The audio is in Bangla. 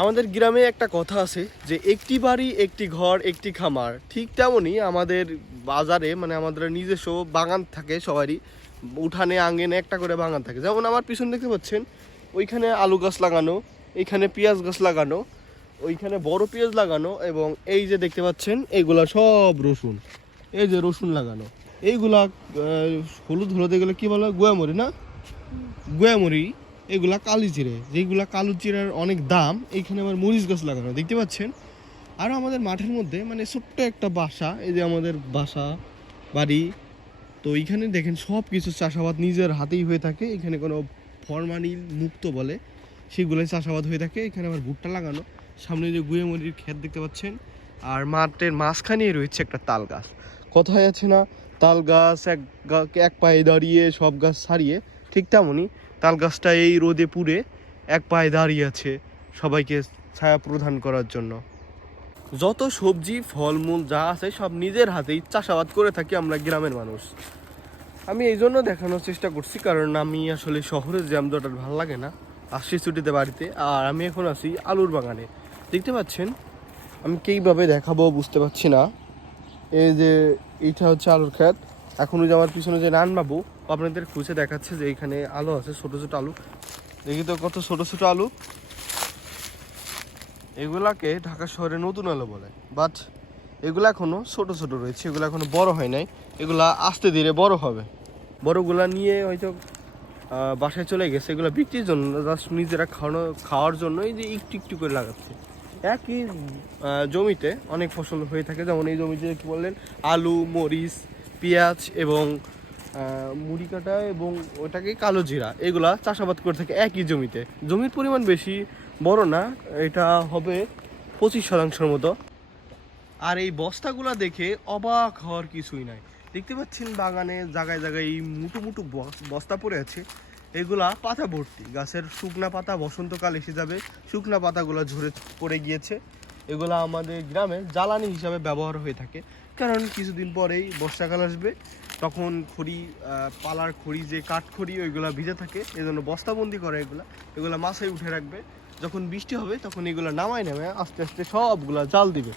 আমাদের গ্রামে একটা কথা আছে যে একটি বাড়ি একটি ঘর একটি খামার, ঠিক তেমনই আমাদের বাজারে মানে আমাদের নিজস্ব বাগান থাকে সবারই। উঠানে আঙ্গিনে একটা করে বাগান থাকে, যেমন আমার পিছন দেখতে পাচ্ছেন ওইখানে আলু গাছ লাগানো, এইখানে পেঁয়াজ গাছ লাগানো, ওইখানে বড় পেঁয়াজ লাগানো, এবং এই যে দেখতে পাচ্ছেন এইগুলা সব রসুন। এই যে রসুন লাগানো এইগুলা হলুদ হলুদ এগুলো কি বলে, গুয়ামরি না, গুয়ামরি। এগুলা কালি জিরে, যেগুলা কালো জিরার অনেক দাম। এইখানে আবার মরিচ গাছ লাগানো দেখতে পাচ্ছেন। আর আমাদের মাঠের মধ্যে মানে ছোট্ট একটা বাসা, এই যে আমাদের বাসা বাড়ি, তো এইখানে দেখেন সব কিছু চাষাবাদ নিজের হাতেই হয়ে থাকে। এখানে কোনো ফরমালিন মুক্ত বলে সেগুলোই চাষাবাদ হয়ে থাকে। এখানে আবার ভুট্টা লাগানো, সামনে যে গুয়ামরির ক্ষেত দেখতে পাচ্ছেন। আর মাঠের মাঝখানেই রয়েছে একটা তাল গাছ। কথায় আছে না, তাল গাছ এক পায়ে দাঁড়িয়ে সব গাছ ছাড়িয়ে, ঠিক তেমনই তাল গাছটা এই রোদে পুড়ে এক পায়ে দাঁড়িয়ে আছে সবাইকে ছায়া প্রদান করার জন্য। যত সবজি ফলমূল যা আছে সব নিজের হাতেই চাষাবাদ করে থাকি আমরা গ্রামের মানুষ। আমি এই জন্য দেখানোর চেষ্টা করছি, কারণ আমি আসলে শহরের জ্যাম জটার ভালো লাগে না। আসছি ছুটিতে বাড়িতে, আর আমি এখন আছি আলুর বাগানে। দেখতে পাচ্ছেন, আমি কীভাবে দেখাবো বুঝতে পারছি না। এই যে এইটা হচ্ছে আলুর ক্ষেত। এখন ওই যে আমার পিছনে যে নানবাবু আপনাদের খুঁজে দেখাচ্ছে যে এইখানে আলু আছে, ছোটো ছোটো আলু। দেখি তো কত ছোটো ছোটো আলু। এগুলাকে ঢাকা শহরে নতুন আলু বলে, বাট এগুলো এখনও ছোটো ছোটো রয়েছে, এগুলো এখনও বড় হয় নাই। এগুলা আস্তে ধীরে বড় হবে। বড়গুলা নিয়ে হয়তো বাসায় চলে গেছে, এগুলো বিক্রির জন্য, জাস্ট নিজেরা খাওয়ার জন্য এই যে একটু একটু করে লাগাচ্ছে। একই জমিতে অনেক ফসল হয়ে থাকে, যেমন এই জমিতে কি বললেন, আলু, মরিচ, পেঁয়াজ এবং মুড়ি কাটা এবং ওটাকে কালো জিরা, এগুলা চাষাবাদ করে থাকে একই জমিতে। জমির পরিমাণ বেশি বড় না, এটা হবে 25% মতো। আর এই বস্তাগুলা দেখে অবাক হওয়ার কিছুই নাই। দেখতে পাচ্ছেন বাগানে জায়গায় জায়গায় এই মুটু মুটু বস্তা পড়ে আছে। এগুলা পাতা ভর্তি, গাছের শুকনা পাতা বসন্তকাল এসে যাবে, শুকনা পাতাগুলো ঝরে পড়ে গিয়েছে। এগুলা আমাদের গ্রামে জ্বালানি হিসাবে ব্যবহার হয়ে থাকে, কারণ কিছুদিন পরেই বর্ষাকাল আসবে, তখন খড়ি, পালার খড়ি, যে কাঠ খড়ি, ওইগুলা ভিজে থাকে, এজন্য বস্তাবন্দি করে এগুলা মাথায় উঠে রাখবে। যখন বৃষ্টি হবে তখন এগুলো নামায় আস্তে আস্তে সবগুলা জাল দিবে।